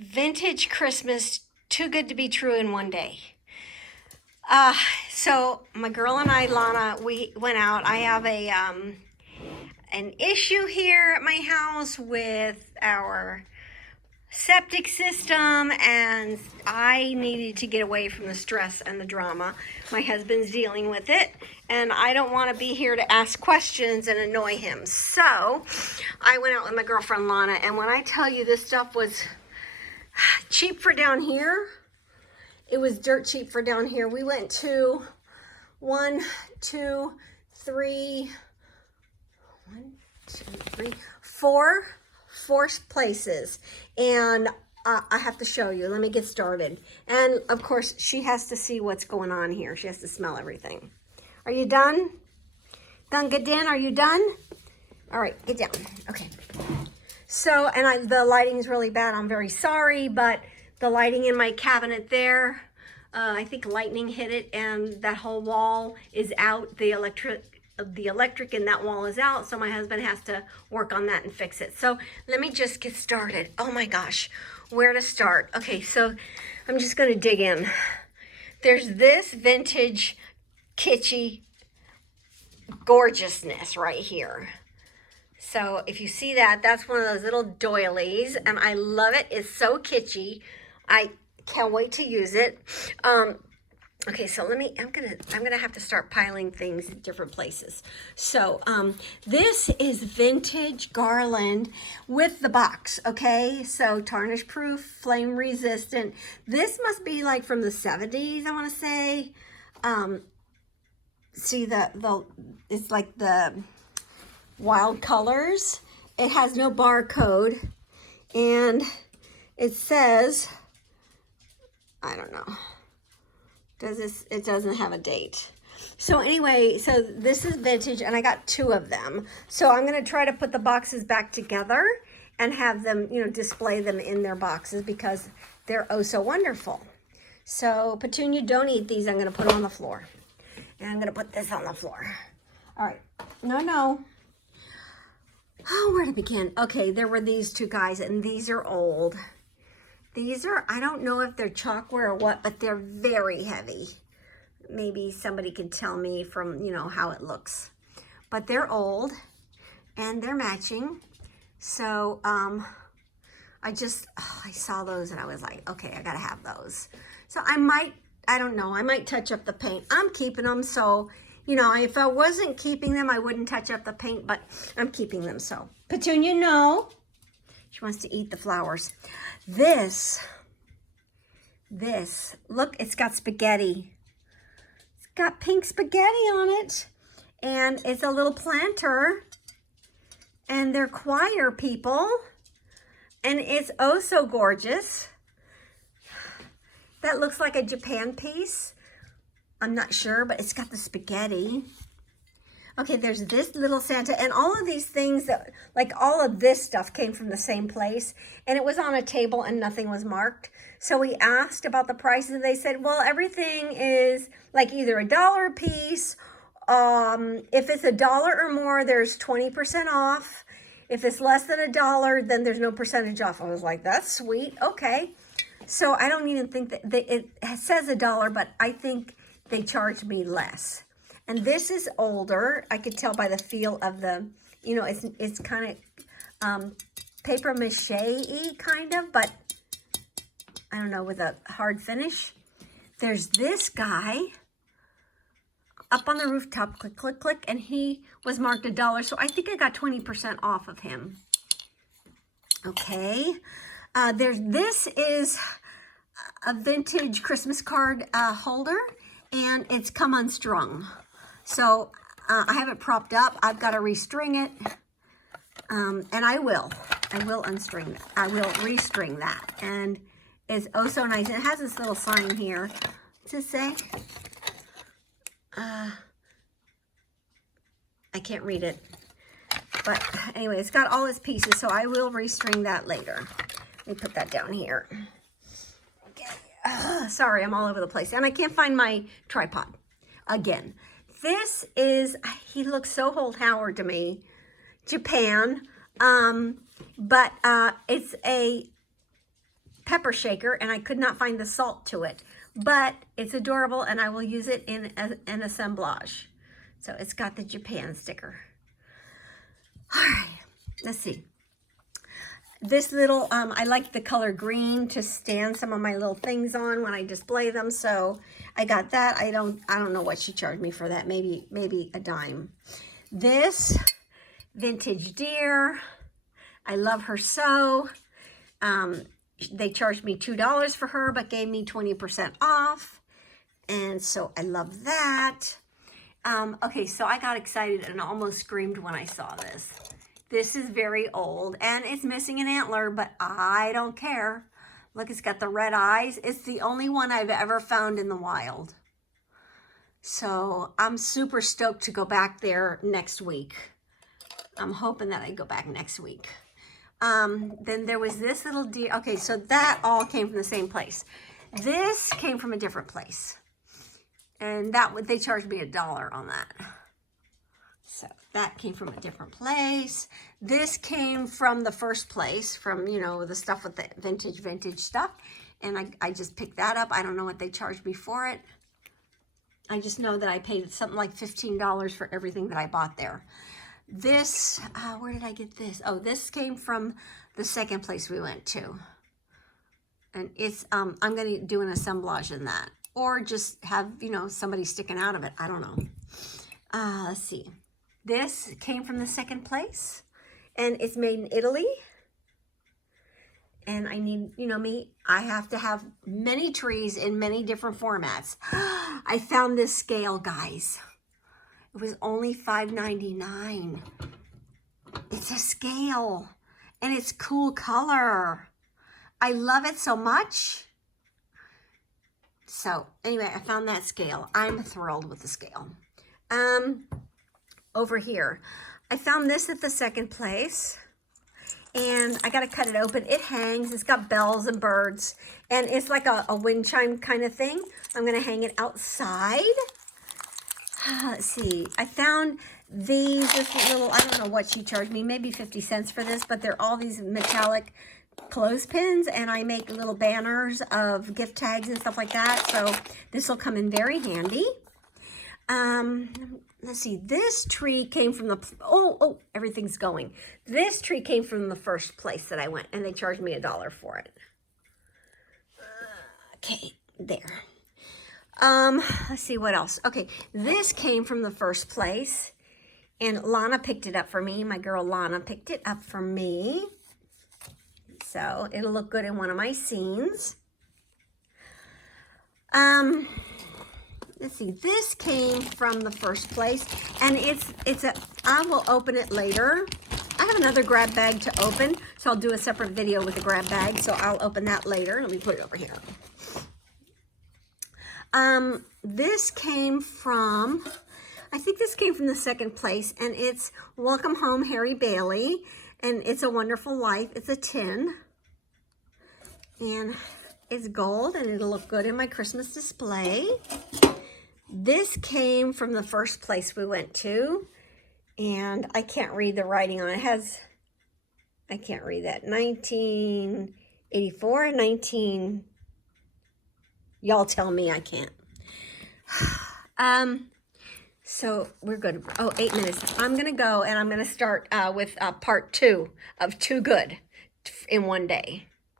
Vintage Christmas, too good to be true in one day. So my girl and I, Lana, we went out. I have an issue here at my house with our septic system, and I needed to get away from the stress and the drama. My husband's dealing with it, and I don't want to be here to ask questions and annoy him. So I went out with my girlfriend Lana, and when I tell you this stuff was cheap for down here, it was dirt cheap for down here. We went to one, two, three, four places, and I have to show you. Let me get started. And of course, she has to see what's going on here. She has to smell everything. Are you done? Get in. Are you done? All right, get down. Okay. So, and the lighting's really bad. I'm very sorry, but the lighting in my cabinet there, I think lightning hit it, and that whole wall is out. The electric in that wall is out, so my husband has to work on that and fix it. So let me just get started. Oh my gosh, where to start? Okay, so I'm just gonna dig in. There's this vintage kitschy gorgeousness right here. So if you see that, that's one of those little doilies, and I love it. It's so kitschy. I can't wait to use it. Okay, so I'm gonna have to start piling things in different places. So this is vintage garland with the box, okay? So tarnish proof, flame resistant. This must be like from the 70s, I wanna say. See it's like the wild colors. It has no barcode, and it says, I don't know. It doesn't have a date. So anyway, so this is vintage, and I got 2 of them. So I'm gonna try to put the boxes back together and have them, display them in their boxes because they're oh so wonderful. So Petunia, don't eat these. I'm gonna put them on the floor. And I'm gonna put this on the floor. All right, no. Oh, where to begin? Okay, there were these 2 guys, and these are old. These are, I don't know if they're chalkware or what, but they're very heavy. Maybe somebody could tell me from, how it looks. But they're old, and they're matching. So, I saw those, and I was like, okay, I gotta have those. So I don't know, I might touch up the paint. I'm keeping them, so, if I wasn't keeping them, I wouldn't touch up the paint, but I'm keeping them, so. Petunia, no. She wants to eat the flowers. This, look, it's got spaghetti. It's got pink spaghetti on it. And it's a little planter. And they're choir people. And it's oh so gorgeous. That looks like a Japan piece. I'm not sure, but it's got the spaghetti. Okay, there's this little Santa, and all of these things all of this stuff came from the same place, and it was on a table and nothing was marked. So we asked about the prices, and they said, well, everything is like either $1 a piece. If it's $1 or more, there's 20% off. If it's less than $1, then there's no percentage off. I was like, that's sweet. Okay. So I don't even think that it says $1, but I think they charged me less. And this is older. I could tell by the feel of the, it's kind of paper mache-y kind of, but I don't know, with a hard finish. There's this guy up on the rooftop, click, click, click, and he was marked $1. So I think I got 20% off of him. Okay. This is a vintage Christmas card holder, and it's come unstrung. So I have it propped up. I've got to restring it, and I will unstring that. I will restring that, and it's oh so nice. And it has this little sign here to say, I can't read it, but anyway, it's got all its pieces, so I will restring that later. Let me put that down here. Okay. Sorry, I'm all over the place, and I can't find my tripod again. This is, he looks so Holt Howard to me, Japan, but it's a pepper shaker, and I could not find the salt to it. But it's adorable, and I will use it in an assemblage. So it's got the Japan sticker. All right, let's see. This little, I like the color green to stand some of my little things on when I display them. So I got that. I don't know what she charged me for that. Maybe a dime. This vintage deer. I love her so. They charged me $2 for her, but gave me 20% off. And so I love that. Okay, so I got excited and almost screamed when I saw this. This is very old and it's missing an antler, but I don't care. Look, it's got the red eyes. It's the only one I've ever found in the wild. So I'm super stoked to go back there next week. I'm hoping that I go back next week. Then there was this little deer. Okay, so that all came from the same place. This came from a different place. And they charged me $1 on that. So that came from a different place. This came from the first place, from, you know, the stuff with the vintage stuff. And I just picked that up. I don't know what they charged me for it. I just know that I paid something like $15 for everything that I bought there. This, where did I get this? Oh, this came from the second place we went to. And it's, I'm going to do an assemblage in that. Or just have, you know, somebody sticking out of it. I don't know. Let's see. This came from the second place. And it's made in Italy. And I need, you know me, I have to have many trees in many different formats. I found this scale, guys. It was only $5.99. It's a scale. And it's cool color. I love it so much. So anyway, I found that scale. I'm thrilled with the scale. Over here, I found this at the second place. And I got to cut it open. It hangs. It's got bells and birds. And it's like a wind chime kind of thing. I'm going to hang it outside. Let's see. I found these, this little, I don't know what she charged me, maybe 50 cents for this, but they're all these metallic clothespins, and I make little banners of gift tags and stuff like that. So this will come in very handy. Let's see. This tree came from the, oh, everything's going. This tree came from the first place that I went, and they charged me $1 for it. Okay, there. Let's see what else. Okay, this came from the first place, and Lana picked it up for me. My girl Lana picked it up for me. So it'll look good in one of my scenes. Let's see, this came from the first place, and I will open it later. I have another grab bag to open, so I'll do a separate video with the grab bag, so I'll open that later. Let me put it over here. This came from, I think this came from the second place, and it's Welcome Home, Harry Bailey, and It's a Wonderful Life. It's a tin, and it's gold, and it'll look good in my Christmas display. This came from the first place we went to, and I can't read the writing on it. It has, I can't read that, 1984, y'all tell me I can't. So we're good. Oh, 8 minutes. I'm going to go, and I'm going to start with part 2 of Too Good in one day.